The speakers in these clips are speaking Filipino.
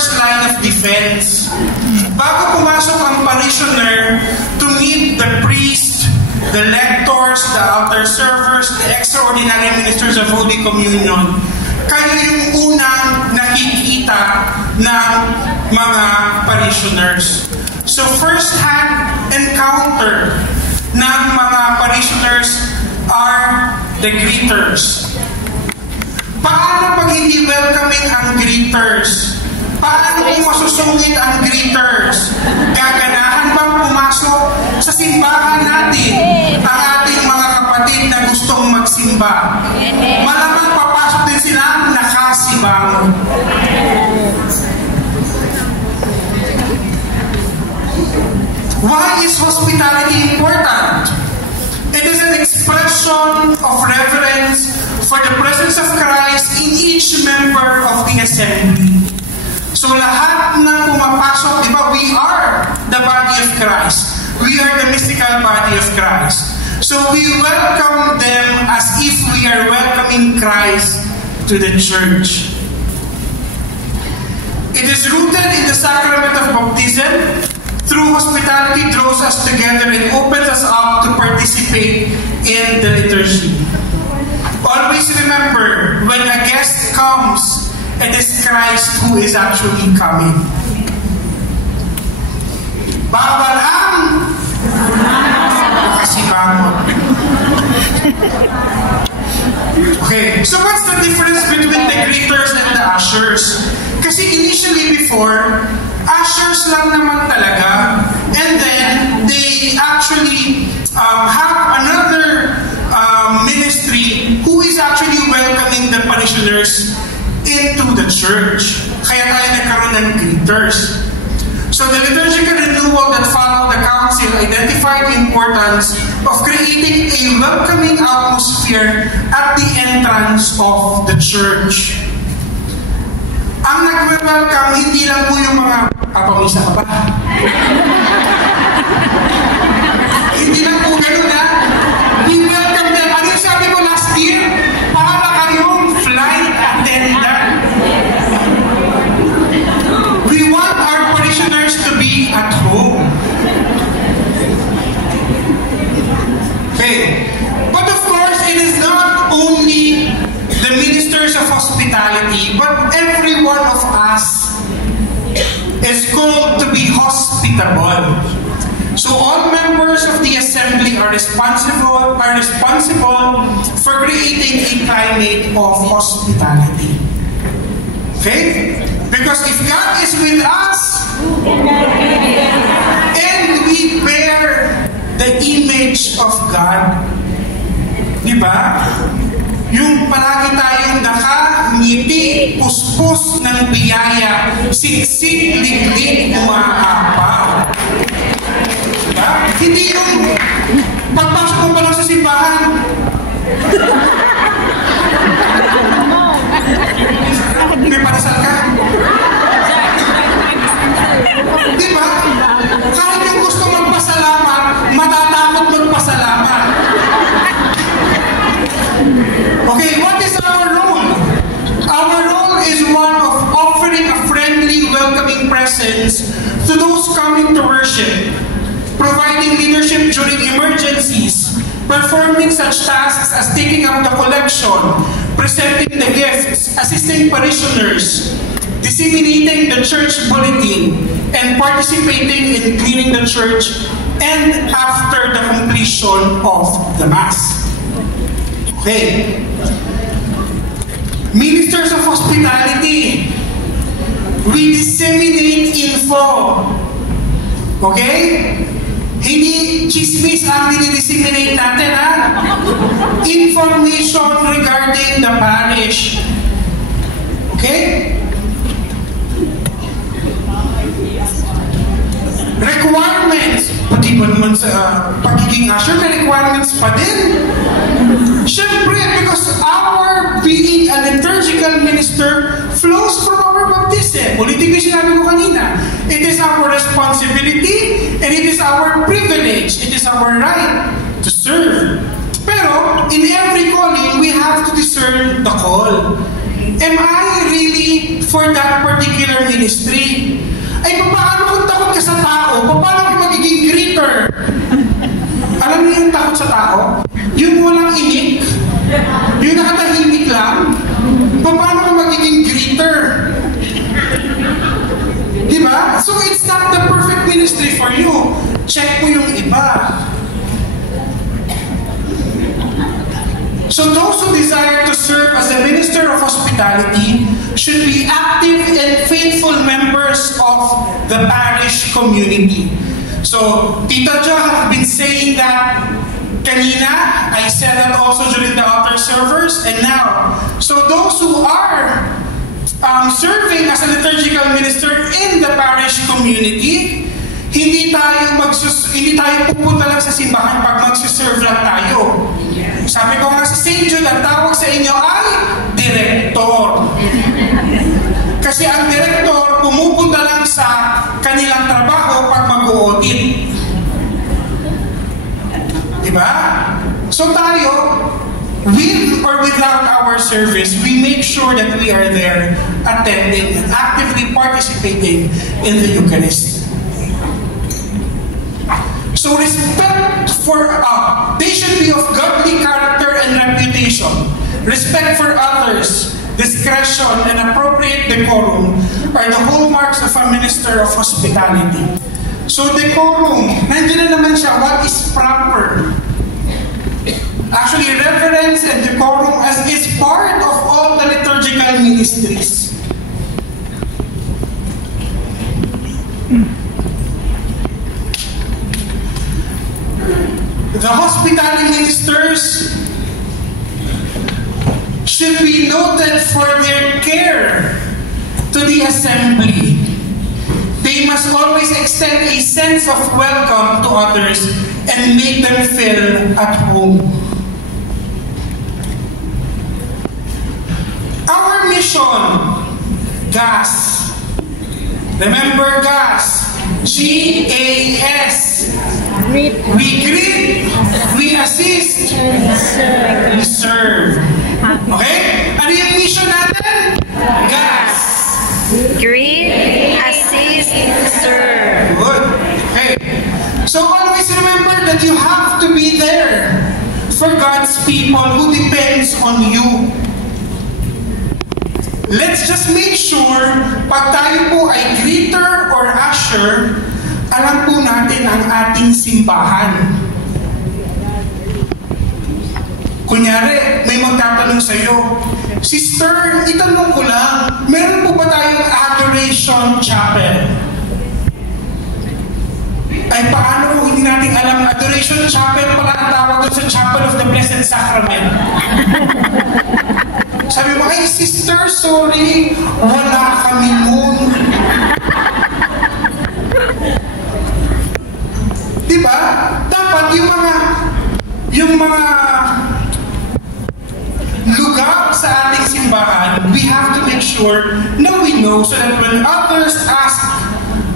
first line of defense. Bago pumasok ang parishioner to meet the priest, the lectors, the altar servers, the extraordinary ministers of Holy Communion, kayo yung unang nakikita ng mga parishioners. So first-hand encounter ng mga parishioners are the greeters. Paano pag hindi welcoming ang greeters? Paano kung masusungit ang greeters? Gaganahan bang pumasok sa simbahan natin ang ating mga kapatid na gustong magsimba? Malamang papasok din sila nakasibang. Why is hospitality important? It is an expression of reverence for the presence of Christ in each member of the assembly. So lahat ng pumapasok, di ba, we are the body of Christ. We are the mystical body of Christ. So we welcome them as if we are welcoming Christ to the church. It is rooted in the sacrament of baptism. Through hospitality draws us together and opens us up to participate in the liturgy. Always remember, when a guest comes, it is Christ who is actually coming. Bawal ang makasibangon. Okay, so what's the difference between the greeters and the ushers? Kasi initially before, ushers lang naman talaga, and then they actually have another ministry who is actually welcoming the parishioners into the church. Kaya tayo nagkaroon ng greeters. So the liturgical renewal that followed the council identified the importance of creating a welcoming atmosphere at the entrance of the church. Ang nag-welcome, hindi lang po yung mga papamisa ka ba? Hindi lang po ganun, ha? We welcome them. Ano yung sabi ko last year? Para kayong flight attendant. We want our parishioners to be at home. Okay. But of course, it is not only the ministers of hospitality, but every one of us is called to be hospitable. So all members of the assembly are responsible for creating a climate of hospitality. Okay? Because if God is with us, and we bear the image of God, di ba? Yung palagi tayong nakangiti, puspos ng biyaya, siksik, liglig, umaapaw. Diba? Hindi yung pagpasok mo pa lang sa simbahan. May parasal ka. Diba? Kahit yung gusto magpasalamat, matatakot magpasalamat. Okay, what is our role? Our role is one of offering a friendly, welcoming presence to those coming to worship, providing leadership during emergencies, performing such tasks as taking up the collection, presenting the gifts, assisting parishioners, disseminating the church bulletin, and participating in cleaning the church and after the completion of the Mass. Okay. Ministers of hospitality, we disseminate info. Okay? Hindi chismis ang dinidisseminate natin, ha? Information regarding the parish. Okay? Requirements. Pati ba naman sa pagiging usher, may requirements pa din. Siyempre, because our being a liturgical minister flows from our baptism. Ulitin ko yung sinabi ko kanina. It is our responsibility and it is our privilege. It is our right to serve. Pero, in every calling, we have to discern the call. Am I really for that particular ministry. Ay, paano kung takot ka sa tao? Paano kung magiging greeter? Alam niyo yung takot sa tao? Yung walang inik? Yung nakatahimik lang? Paano kung magiging greeter? Diba? So it's not the perfect ministry for you. Check mo yung iba. So those who desire to serve as a minister of hospitality should be active and faithful members of the parish community. So Tita Jo has been saying that kanina. I said that also during the altar servers, and now. So those who are serving as a liturgical minister in the parish community, hindi tayo pupunta lang sa simbahan pag magsiserve lang tayo. Sabi ko nga sa St. Jude, ang tawag sa inyo ay direktor. Kasi ang direktor pumupunta lang sa kanilang trabaho pag mag-audit. Diba? So tayo, with or without our service, we make sure that we are there attending and actively participating in the Eucharist. So respect for, they should be of godly character and reputation. Respect for others, discretion, and appropriate decorum are the hallmarks of a minister of hospitality. So decorum, nandiyan na naman siya, what is proper? Actually, reverence and decorum is part of all the liturgical ministries. The hospitality ministers should be noted for their care to the assembly. They must always extend a sense of welcome to others and make them feel at home. Our mission, GAS. Remember GAS. G-A-S. We greet, we assist, we serve. Okay? Ano yung mission natin? GAS. Greet, assist, serve. Good. Okay. So always remember that you have to be there for God's people who depends on you. Let's just make sure, pag tayo po ay greeter or usher, alam po natin ang ating simbahan. Kunyari, may magtatanong sa'yo, Sister, itanong ko lang, meron po ba tayong adoration chapel? Ay, paano kung hindi natin alam, adoration chapel pala ang tawag doon sa Chapel of the Blessed Sacrament? Sabi mo, ay, Sister, sorry, wala kami nun. Diba? Dapat yung mga lugar sa ating simbahan, we have to make sure na we know so that when others ask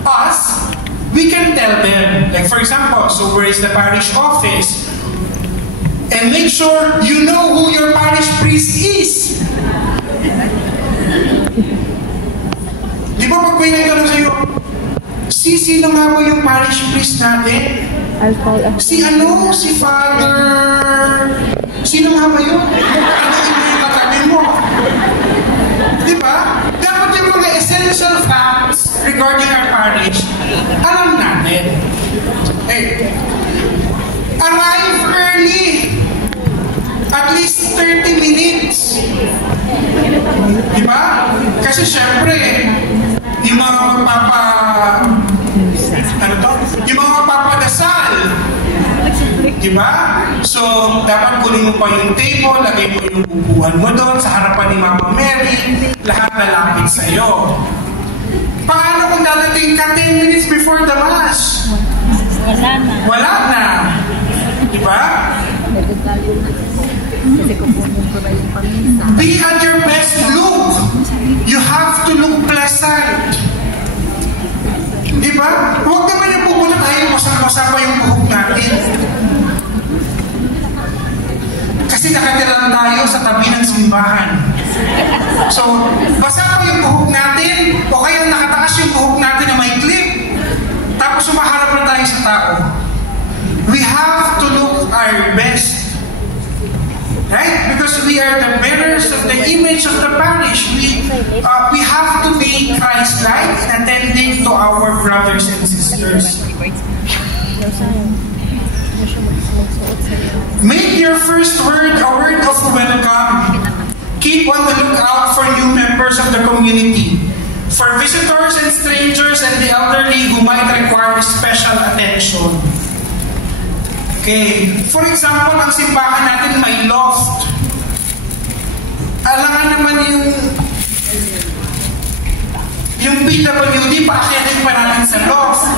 us, we can tell them. Like for example, so where is the parish office? And make sure you know who your parish priest is. Di ba pag may nagtanong sa'yo, sino nga mo yung parish priest natin? Si Father... Sino nga ba yun? Ano yung katabi mo? Di ba? Dapat yung mga essential facts regarding our parish, alam natin. Hey, arrive early. At least 30 minutes. Di ba? Kasi syempre, yung mga yung mga magpapadasal. Di ba? So, dapat kunin mo pa yung table, lagay mo yung upuan mo doon sa harapan ni Mama Mary, lahat lalapit sa'yo. Paano kung dadating ka 10 minutes before the Mass? Wala na. Di ba? Be at your best look. You have to look pleasant. Diba? Huwag naman yung pupunta tayo, masama yung buhok natin. Kasi nakatira lang tayo sa tabi ng simbahan. So, basa pa yung buhok natin, o kaya nakataas yung buhok natin na may clip, tapos sumaharap na tayo sa tao. We have to look our best. Right? Because we are the bearers of the image of the parish. We have to be Christ-like in attending to our brothers and sisters. Make your first word a word of welcome. Keep on the lookout for new members of the community, for visitors and strangers and the elderly who might require special attention. Okay. For example, ang simbahan natin may loft. Alangan naman yung PWD, paakyatin pa natin sa loft.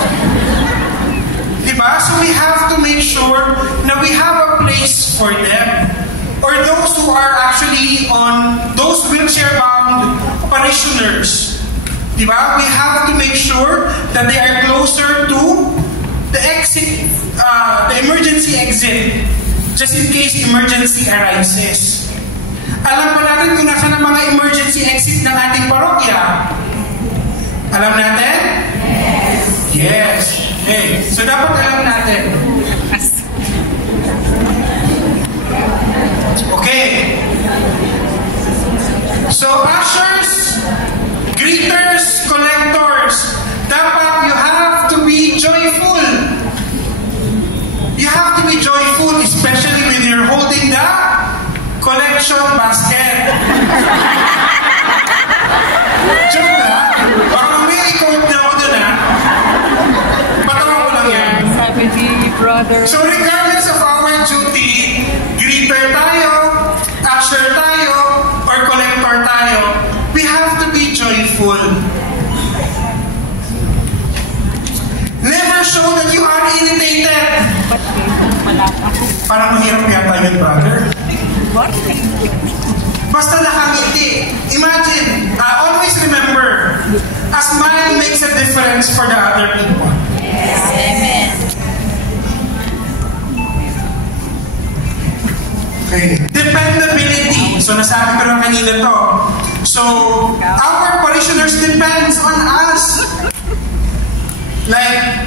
Diba? So we have to make sure na we have a place for them. Or those who are actually on those wheelchair-bound parishioners. Diba? We have to make sure that they are closer to the exit, the emergency exit, just in case emergency arises. Alam ba natin kung nasa ng mga emergency exit ng ating parokya? Alam natin? Yes. Okay. So dapat alam natin. Okay. So ushers, greeters, collectors, dapat you have to be joyful. You have to be joyful, especially when you're holding the collection basket. Joke na. Baka may i-quote na ako dun ha. Patawa ko lang yan. Sabi ni brother. So regardless of our duty, greeter tayo, usher tayo, or collector tayo, we have to be joyful. Never show that you are irritated. Parang mahirap yata yun, brother. Basta nakangiti. Imagine, always remember, a smile makes a difference for the other people. Yes, amen. Okay. Dependability. So nasabi ko lang kanina to. So, our parishioners depends on us. Like,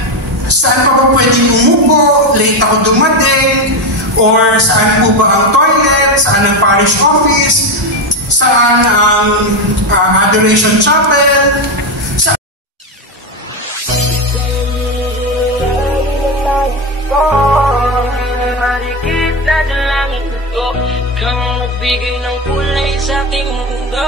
saan pa ba pwedeng umupo, late ako dumating, or saan po ba ang toilet, saan ang parish office, saan ang adoration chapel, Marikit na dalangin ko, kang nagbigay ng kulay sa aking mundo.